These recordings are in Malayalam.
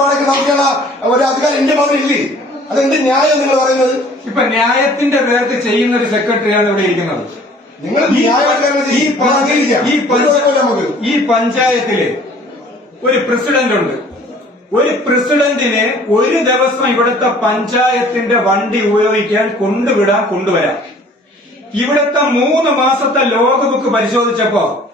വാടക നോക്കിയുള്ള ഒരു അധികാരം എന്റെ മകൻ ഇല്ലേ? അതെന്ത് ന്യായം നിങ്ങൾ പറയുന്നത്? ഇപ്പൊ ന്യായത്തിന്റെ പേർക്ക് ചെയ്യുന്ന ഒരു സെക്രട്ടറിയാണ് ഇവിടെ ഇരിക്കുന്നത്. നിങ്ങൾ ഈ പഞ്ചായത്തിൽ ഒരു പ്രസിഡന്റ് ഉണ്ട്. ഒരു പ്രസിഡന്റിനെ ഒരു ദിവസം ഇവിടുത്തെ പഞ്ചായത്തിന്റെ വണ്ടി ഉപയോഗിക്കാൻ കൊണ്ടുവിടാൻ കൊണ്ടുവരാം. ഇവിടുത്തെ മൂന്ന് മാസത്തെ ലോഗ് ബുക്ക് പരിശോധിച്ചപ്പോ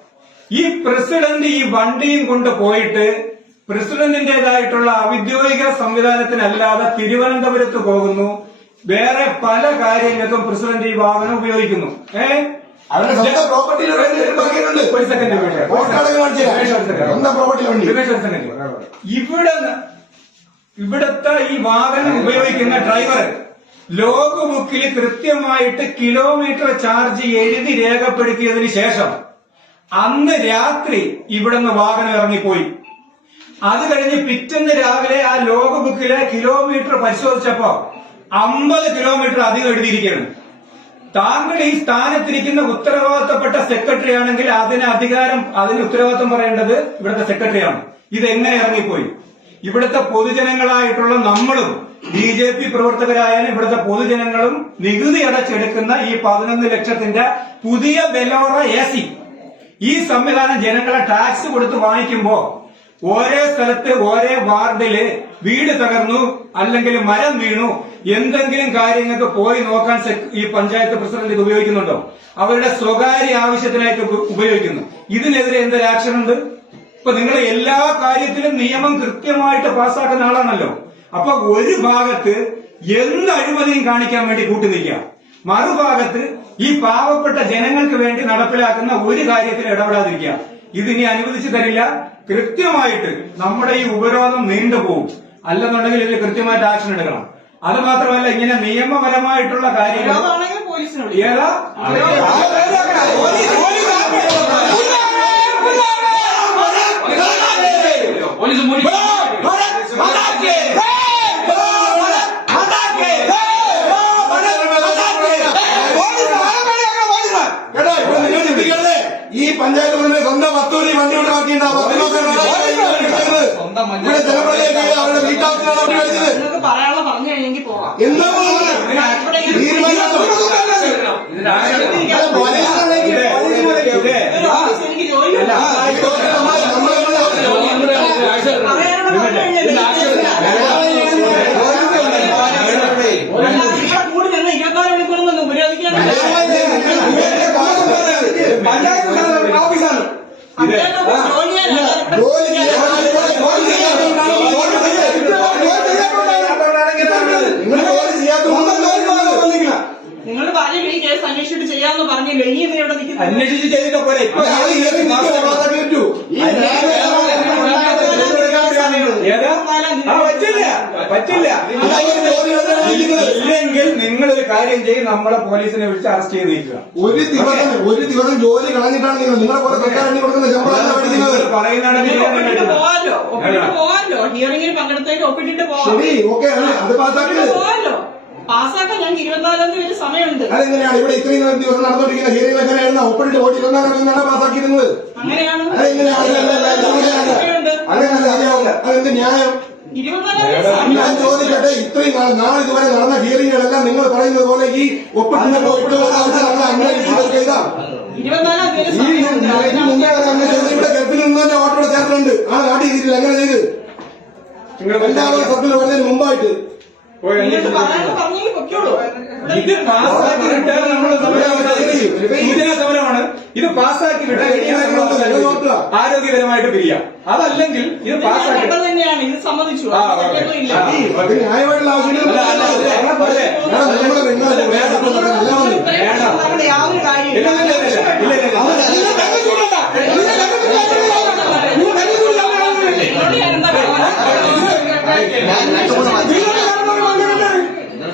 ഈ പ്രസിഡന്റ് ഈ വണ്ടിയും കൊണ്ട് പോയിട്ട് പ്രസിഡന്റിന്റേതായിട്ടുള്ള ഔദ്യോഗിക സംവിധാനത്തിനല്ലാതെ തിരുവനന്തപുരത്ത് പോകുന്നു. വേറെ പല കാര്യങ്ങൾക്കും പ്രസിഡന്റ് ഈ വാഹനം ഉപയോഗിക്കുന്നു. ഏ? ഒരു സെക്കൻഡ് ഇവിടെ ഇവിടത്തെ ഈ വാഹനം ഉപയോഗിക്കുന്ന ഡ്രൈവർ ലോഗ് ബുക്കിൽ കൃത്യമായിട്ട് കിലോമീറ്റർ ചാർജ് എഴുതി രേഖപ്പെടുത്തിയതിനു ശേഷം അന്ന് രാത്രി ഇവിടുന്ന് വാഹനം ഇറങ്ങിപ്പോയി. അത് കഴിഞ്ഞ് പിറ്റന്ന് രാവിലെ ആ ലോഗ് ബുക്കിലെ കിലോമീറ്റർ പരിശോധിച്ചപ്പോ അമ്പത് കിലോമീറ്റർ അധികം എഴുതിയിരിക്കുകയാണ് താങ്കൾ ഈ സ്ഥാനത്തിരിക്കുന്ന ഉത്തരവാദിത്തപ്പെട്ട സെക്രട്ടറി ആണെങ്കിൽ അതിന് അധികാരം അതിന് ഉത്തരവാദിത്തം പറയേണ്ടത് ഇവിടുത്തെ സെക്രട്ടറിയാണ് എങ്ങനെ ഇറങ്ങിപ്പോയി? ഇവിടുത്തെ പൊതുജനങ്ങളായിട്ടുള്ള നമ്മളും ബി ജെ പി പ്രവർത്തകരായാലും ഇവിടുത്തെ പൊതുജനങ്ങളും നികുതി അടച്ചെടുക്കുന്ന ഈ പതിനൊന്ന് ലക്ഷത്തിന്റെ പുതിയ ബെലോറ എ സി. ഈ സംവിധാനം ജനങ്ങളെ ടാക്സ് കൊടുത്ത് വാങ്ങിക്കുമ്പോ ഓരോ സ്ഥലത്ത് ഓരോ വാർഡിൽ വീട് തകർന്നു അല്ലെങ്കിൽ മരം വീണു എന്തെങ്കിലും കാര്യങ്ങൾക്ക് പോയി നോക്കാൻ ഈ പഞ്ചായത്ത് പ്രസിഡന്റ് ഇത് ഉപയോഗിക്കുന്നുണ്ടോ? അവരുടെ സ്വകാര്യ ആവശ്യത്തിനായിട്ട് ഉപയോഗിക്കുന്നു. ഇതിനെതിരെ എന്തൊരു ആക്ഷൻ ഉണ്ട്? ഇപ്പൊ നിങ്ങൾ എല്ലാ കാര്യത്തിലും നിയമം കൃത്യമായിട്ട് പാസ്സാക്കുന്ന ആളാണല്ലോ. അപ്പൊ ഒരു ഭാഗത്ത് എന്ത് അഴിമതിയും കാണിക്കാൻ വേണ്ടി കൂട്ടുനിൽക്കുക മറുഭാഗത്ത് ഈ പാവപ്പെട്ട ജനങ്ങൾക്ക് വേണ്ടി നടപ്പിലാക്കുന്ന ഒരു കാര്യത്തിൽ ഇടപെടാതിരിക്കുക. ഇതിനി അനുവദിച്ചു തരില്ല കൃത്യമായിട്ട് നമ്മുടെ ഈ ഉപരോധം നീണ്ടുപോകും അല്ലെന്നുണ്ടെങ്കിൽ ഇതിൽ കൃത്യമായിട്ട് ആക്ഷൻ എടുക്കണം അത് മാത്രമല്ല ഇങ്ങനെ നിയമപരമായിട്ടുള്ള കാര്യങ്ങൾ ഏതാ കേട്ടോ ഇപ്പൊ നിങ്ങൾ ചിന്തിക്കരുത് ഈ പഞ്ചായത്ത് പ്രസിഡന്റ് സ്വന്തം വസ്തുവിന് ഈ വണ്ടി കൊണ്ട് ബാക്കിയുണ്ടാവും വസ്തു നോക്കാനാണ് ഇവിടെ ജനപ്രതിനിധികൾ അവരുടെ വീട്ടാവശ്യമാണ് വണ്ടി മേടിച്ചത് നിങ്ങൾക്ക് പറയാനുള്ള പറഞ്ഞു കഴിഞ്ഞെങ്കിൽ പോവാം എന്താ എനിക്ക് ജോലി അല്ല, പറയാനുള്ള പറഞ്ഞു കഴിഞ്ഞാൽ കൂടി നിന്ന് ഇരുപത്തിനാല് മണിക്കൂറൊന്നും ഉപരോധിക്കാൻ ഓഫീസാണ് ജോലി നിങ്ങൾ ജോലി ചെയ്യാത്ത നിങ്ങൾ പറഞ്ഞില്ല ഈ കേസ് അന്വേഷിച്ചിട്ട് ഇവിടെ നിൽക്കുന്നത് അന്വേഷിച്ച് ചെയ്തിട്ട് പോലെ പറ്റില്ല പറ്റില്ല ഇല്ലെങ്കിൽ നിങ്ങൾ ഒരു കാര്യം ചെയ്യും നമ്മളെ പോലീസിനെ വിളിച്ച് അറസ്റ്റ് ചെയ്ത് നിൽക്കുക ഒരു ദിവസം ഒരു ദിവസം ജോലി കളഞ്ഞിട്ടാണ് നിങ്ങൾ നിങ്ങളെ പോലെ സർക്കാർ എണ്ണി കൊടുക്കുന്ന ശമ്പളം മേടിക്കുന്നത് പറയുന്നതാണ് ഒപ്പിട്ടിട്ട് പോവാല്ലോ പോവാല്ലോ ഹിയറിംഗിൽ പങ്കെടുത്തേക്ക് ഒപ്പിട്ടിട്ട് പോവാം ശരി ഓക്കെ അത് പാസ്സാക്കിയത് പോവാല്ലോ പാസ്സാക്കാൻ ഞങ്ങൾക്ക് ഇരുപത്തിനാലാം തീയതി വരെ സമയമുണ്ട്. അതെങ്ങനെയാണ് ഇവിടെ ഇത്രയും ദിവസം നടന്നുകൊണ്ടിരിക്കുന്ന ഹിയറിംഗ് എങ്ങനെയാണ് ഒപ്പിട്ട് ഓടി ഇരുന്നാണ് പാസ്സാക്കിയിരുന്നത്? അങ്ങനെയാണ്. അങ്ങനെയല്ല അറിയാവില്ല അതെന്ത് ന്യായം? ഇരുപത്തിനാലാം ഞാൻ ചോദിക്കട്ടെ ഇത്രയും നാളെ ഇതുവരെ നടന്ന ഹിയറിംഗുകളെല്ലാം നിങ്ങൾ പറയുന്നത് പോലെ ഈ ഒപ്പിട്ട് ഒപ്പിട്ട് നമ്മൾ ഇരുപത്തിനാലാം വരെ അന്വേഷിച്ചത് ഇവിടെ ഗൾഫിൽ നിന്ന് തന്നെ ഓട്ടോ ആ നാട്ടിൽ ചെയ്തിട്ടില്ല എങ്ങനെ ചെയ്ത്? നിങ്ങൾ എല്ലാവരും സത്യം വരുന്നതിന് മുമ്പായിട്ട് ഇത് പാസ്സാക്കി വിട്ടാൽ നമ്മൾ സൂചന സമരമാണ് ഇത് പാസ്സാക്കി വിട്ടാൽ ആരോഗ്യപരമായിട്ട് പിരിയാം അതല്ലെങ്കിൽ ഇത് പാസ്സാക്കി തന്നെയാണ് ഇത് സമ്മതിച്ചു യാതൊരു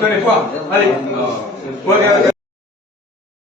കാര്യമില്ല ഇല്ല, ഇല്ല,